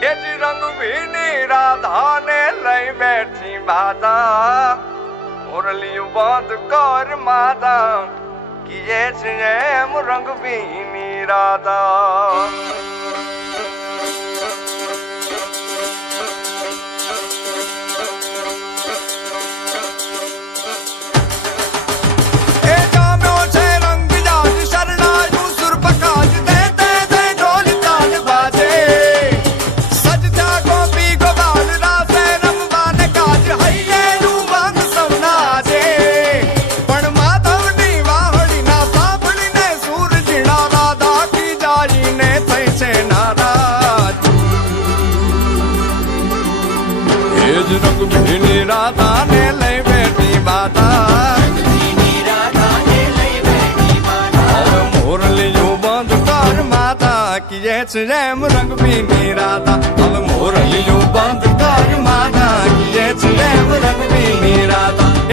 એ જ રંગ ભીની રાધા ને લઈ બેઠી બાધા મુરલિયું બંધ કર માતા કીએ છે એમ રંગ ભીની રાધા રંગ ભીની રાધા ને લઈ બેઠી બાધા મોરલિયું બંધ કર માતા કીએ છે એમ રંગ ભીની રાધા